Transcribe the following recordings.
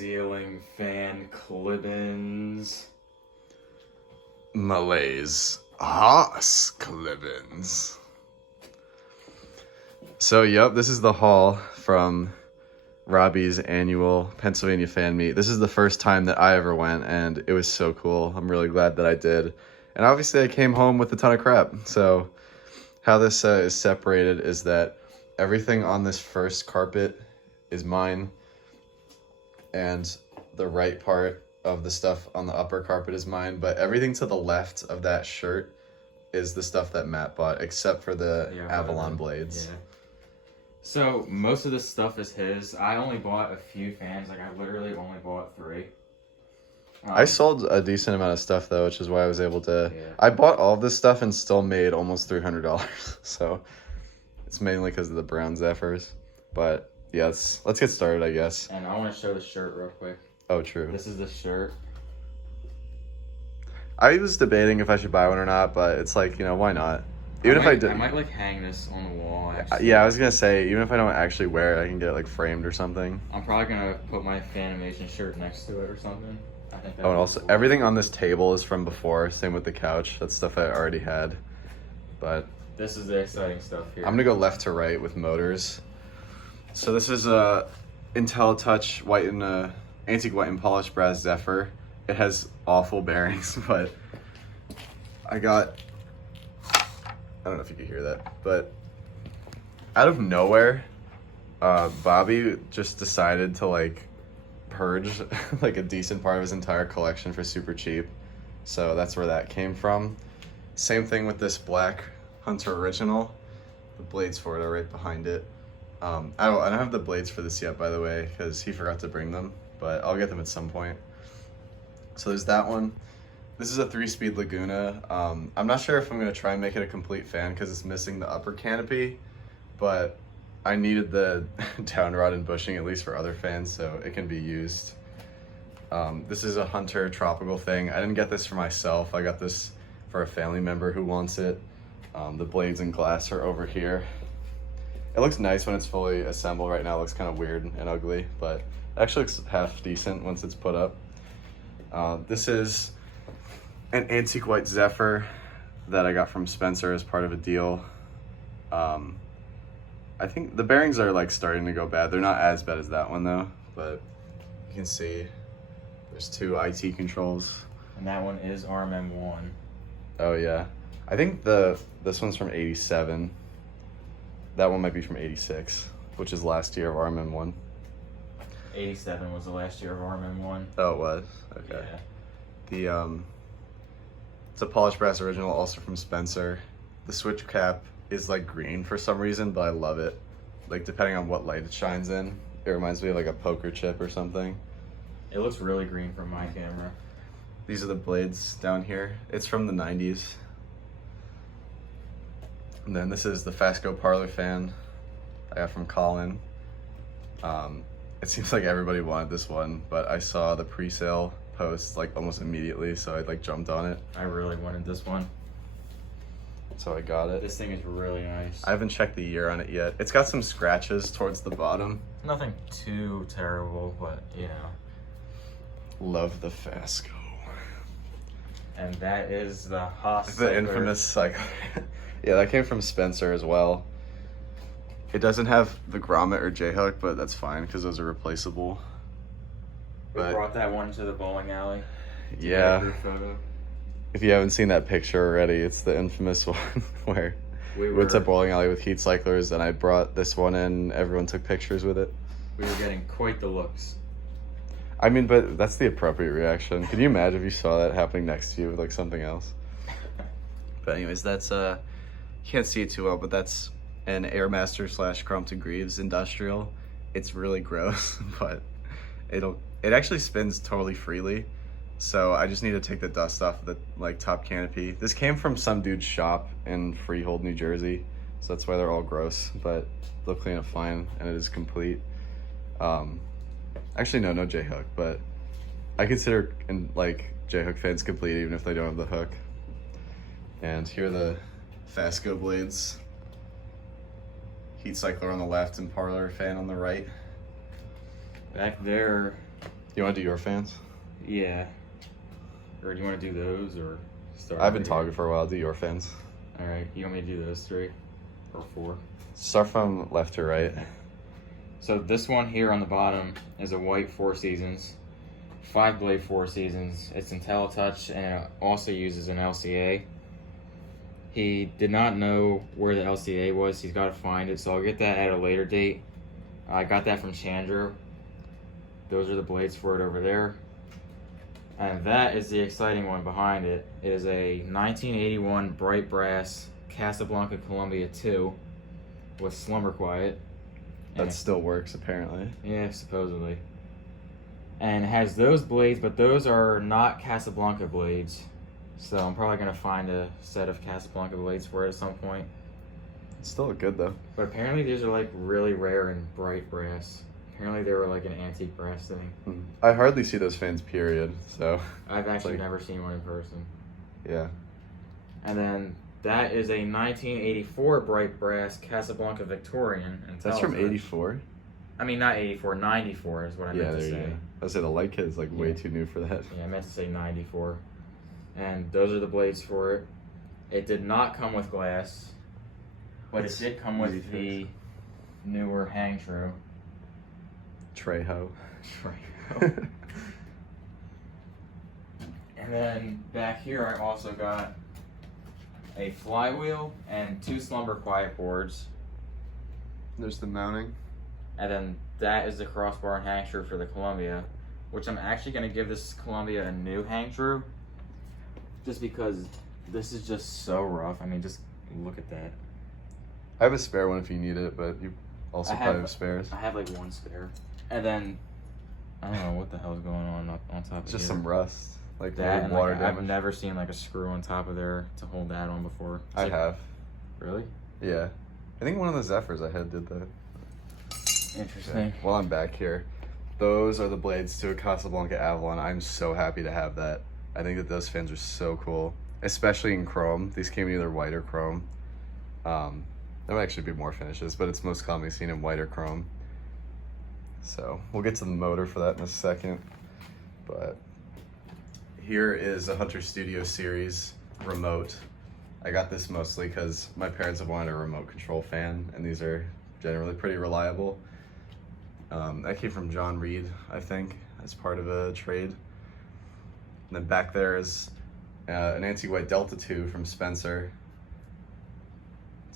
ceiling fan clip-ins. Malaise Haas clip-ins. So, yep, this is the haul from Robbie's annual Pennsylvania fan meet. This is the first time that I ever went, and it was so cool. I'm really glad that I did. And obviously I came home with a ton of crap. So how this is separated is that everything on this first carpet is mine, and the right part of the stuff on the upper carpet is mine, but everything to the left of that shirt is the stuff that Matt bought, except for the Avalon blades. Yeah. So most of this stuff is his. I only bought a few fans. Like, I literally only bought 3. I sold a decent amount of stuff though, which is why I was able to. Yeah. I bought all of this stuff and still made almost $300. So it's mainly because of the brown Zephyrs. But yeah, let's get started, I guess. And I want to show the shirt real quick. Oh, true. This is the shirt. I was debating if I should buy one or not, but it's like, why not? Even if I did, I might like hang this on the wall. Yeah, I was gonna say, even if I don't actually wear it, I can get it like framed or something. I'm probably gonna put my Fanimation shirt next to it or something. I think. Oh, and also cool. Everything on this table is from before. Same with the couch. That's stuff I already had. But this is the exciting stuff here. I'm gonna go left to right with motors. So this is a IntelliTouch white and antique white and polished brass Zephyr. It has awful bearings, but I don't know if you can hear that, but out of nowhere, Bobby just decided to like purge like a decent part of his entire collection for super cheap. So that's where that came from. Same thing with this black Hunter original. The blades for it are right behind it. I don't have the blades for this yet, by the way, because he forgot to bring them, but I'll get them at some point. So there's that one. This is a 3-speed Laguna. I'm not sure if I'm going to try and make it a complete fan because it's missing the upper canopy, but I needed the down rod and bushing at least for other fans, so it can be used. This is a Hunter tropical thing. I didn't get this for myself. I got this for a family member who wants it. The blades and glass are over here. It looks nice when it's fully assembled. Right now it looks kind of weird and ugly, but it actually looks half decent once it's put up. This is an antique white Zephyr that I got from Spencer as part of a deal. I think the bearings are like starting to go bad. They're not as bad as that one though, but you can see there's 2 IT controls. And that one is RMM1. Oh yeah. I think this one's from 87. That one might be from 86, which is last year of RMM1. 87 was the last year of RMM1. Oh, it was? Okay. Yeah. It's a polished brass original, also from Spencer. The switch cap is like green for some reason, but I love it. Like, depending on what light it shines in, it reminds me of like a poker chip or something. It looks really green from my camera. These are the blades down here. It's from the 90s. And then this is the Fastco Parlor fan I got from Colin. It seems like everybody wanted this one, but I saw the pre-sale post like almost immediately, so I like jumped on it. I really wanted this one. So I got it. This thing is really nice. I haven't checked the year on it yet. It's got some scratches towards the bottom. Nothing too terrible, but Love the Fastco. And that is the Haas. The infamous cycle. Yeah, that came from Spencer as well. It doesn't have the grommet or J-hook, but that's fine because those are replaceable. We brought that one to the bowling alley. Yeah. If you haven't seen that picture already, it's the infamous one where we went to bowling alley with heat cyclers, and I brought this one in. Everyone took pictures with it. We were getting quite the looks. I mean, but that's the appropriate reaction. Can you imagine if you saw that happening next to you with like something else? But anyways, that's you can't see it too well, but that's an Airmaster / Crompton Greaves industrial. It's really gross, but it actually spins totally freely. So I just need to take the dust off the like top canopy. This came from some dude's shop in Freehold, New Jersey, so that's why they're all gross, but they'll clean up fine, and it is complete. Actually, no J-hook, but I consider like J-hook fans complete even if they don't have the hook. And here are the Fastco blades. Heat cycler on the left and parlor fan on the right. Back there You want to do your fans? Yeah. Or do you want to do those or start? I've been over talking here? for a while. Do your fans. All right. You want me to do those 3 or 4? Start from left to right. So this one here on the bottom is a white 4 Seasons, 5-blade 4 Seasons. It's IntelliTouch and it also uses an LCA. He did not know where the LCA was. He's got to find it, so I'll get that at a later date. I got that from Chandra. Those are the blades for it over there. And that is the exciting one behind it. It is a 1981 bright brass Casablanca Columbia 2 with Slumber Quiet. That still works, apparently. Yeah, supposedly. And it has those blades, but those are not Casablanca blades. So I'm probably going to find a set of Casablanca blades for it at some point. It's still good, though. But apparently these are like really rare and bright brass. Apparently they were like an antique brass thing. I hardly see those fans, period. So I've actually never seen one in person. Yeah. And then that is a 1984 bright brass Casablanca Victorian. That's from 84? I mean, not 84, 94 is what I meant to say. You go. I said the light kit is like way too new for that. Yeah, I meant to say 94. And those are the blades for it. It did not come with glass, but it did come with the newer hang true. Trejo. And then back here I also got a flywheel and 2 Slumber Quiet boards. There's the mounting. And then that is the crossbar and hang true for the Columbia, which I'm actually going to give this Columbia a new hang true, just because this is just so rough. I mean, just look at that. I have a spare one if you need it, but you also probably have spares. I have like 1 spare. And then, I don't know what the hell's going on top of Just here. some rust. Like that, and water like, damage. I've never seen like a screw on top of there to hold that on before. I have. Really? Yeah. I think one of the Zephyrs I had did that. Interesting. Yeah. While I'm back here, those are the blades to a Casablanca Avalon. I'm so happy to have that. I think that those fans are so cool, especially in chrome. These came in either white or chrome. There might actually be more finishes, but it's most commonly seen in white or chrome. So we'll get to the motor for that in a second. But here is a Hunter Studio Series remote. I got this mostly because my parents have wanted a remote control fan, and these are generally pretty reliable. That came from John Reed, I think, as part of a trade. And then back there is an anti-white Delta 2 from Spencer.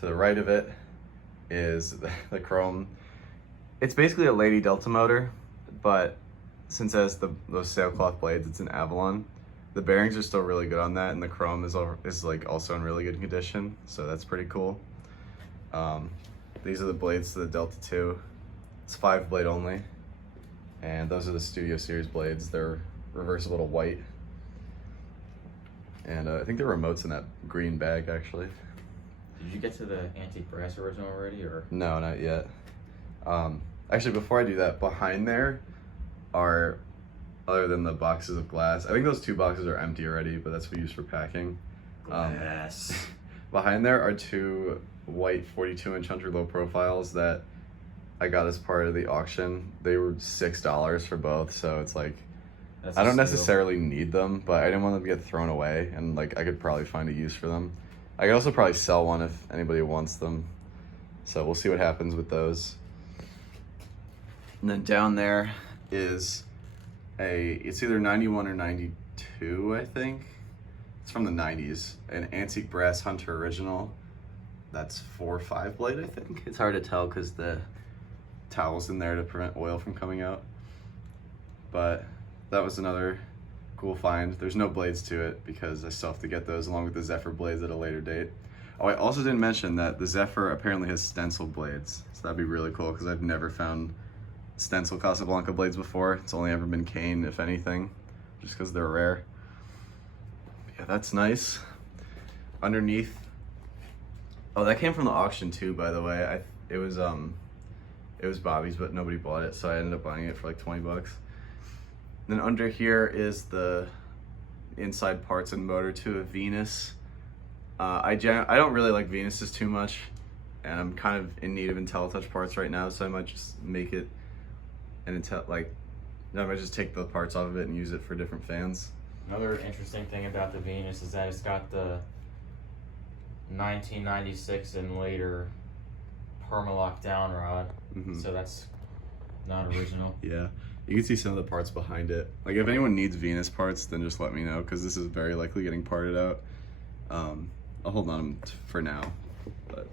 To the right of it is the chrome. It's basically a Lady Delta motor, but since it has those sailcloth blades, it's an Avalon. The bearings are still really good on that, and the chrome is like also in really good condition, so that's pretty cool. These are the blades to the Delta 2. It's 5-blade only, and those are the Studio Series blades. They're reversible to white, and I think the remote's in that green bag actually. Did you get to the antique brass original already, or? No, not yet. Actually, before I do that, behind there are, other than the boxes of glass, I think those 2 boxes are empty already, but that's what we use for packing. Yes. Behind there are 2 white 42-inch Hunter low profiles that I got as part of the auction. They were $6 for both, so it's like, That's I don't a steal. necessarily need them, but I didn't want them to get thrown away, and like I could probably find a use for them. I could also probably sell one if anybody wants them. So we'll see what happens with those. And then down there is it's either 91 or 92, I think. It's from the 90s. An antique brass Hunter original. That's 4 or 5-blade, I think. It's hard to tell because the towel's in there to prevent oil from coming out. But that was another cool find. There's no blades to it because I still have to get those along with the Zephyr blades at a later date. Oh, I also didn't mention that the Zephyr apparently has stencil blades. So that'd be really cool because I've never found stencil Casablanca blades before. It's only ever been cane, if anything, just because they're rare. But yeah, that's nice. Underneath, oh, that came from the auction too, by the way. It was Bobby's, but nobody bought it, so I ended up buying it for like 20 bucks. Then under here is the inside parts and motor to a Venus. I don't really like Venuses too much, and I'm kind of in need of IntelliTouch parts right now, so I might just make it an I might just take the parts off of it and use it for different fans. Another interesting thing about the Venus is that it's got the 1996 and later Permalock down rod, so that's not original. Yeah, you can see some of the parts behind it. Like if anyone needs Venus parts, then just let me know because this is very likely getting parted out. I'll hold on for now, but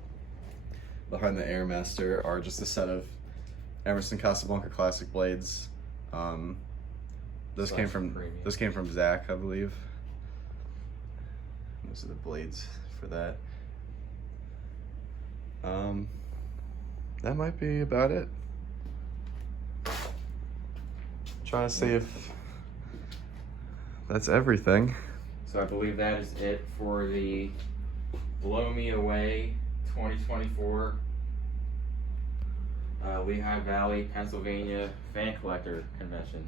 behind the Airmaster are just a set of Emerson Casablanca Classic blades. Those came from Zach, I believe. Those are the blades for that. That might be about it. Trying to see if that's everything. So I believe that is it for the Blow Me Away 2024 Lehigh Valley, Pennsylvania Fan Collector Convention.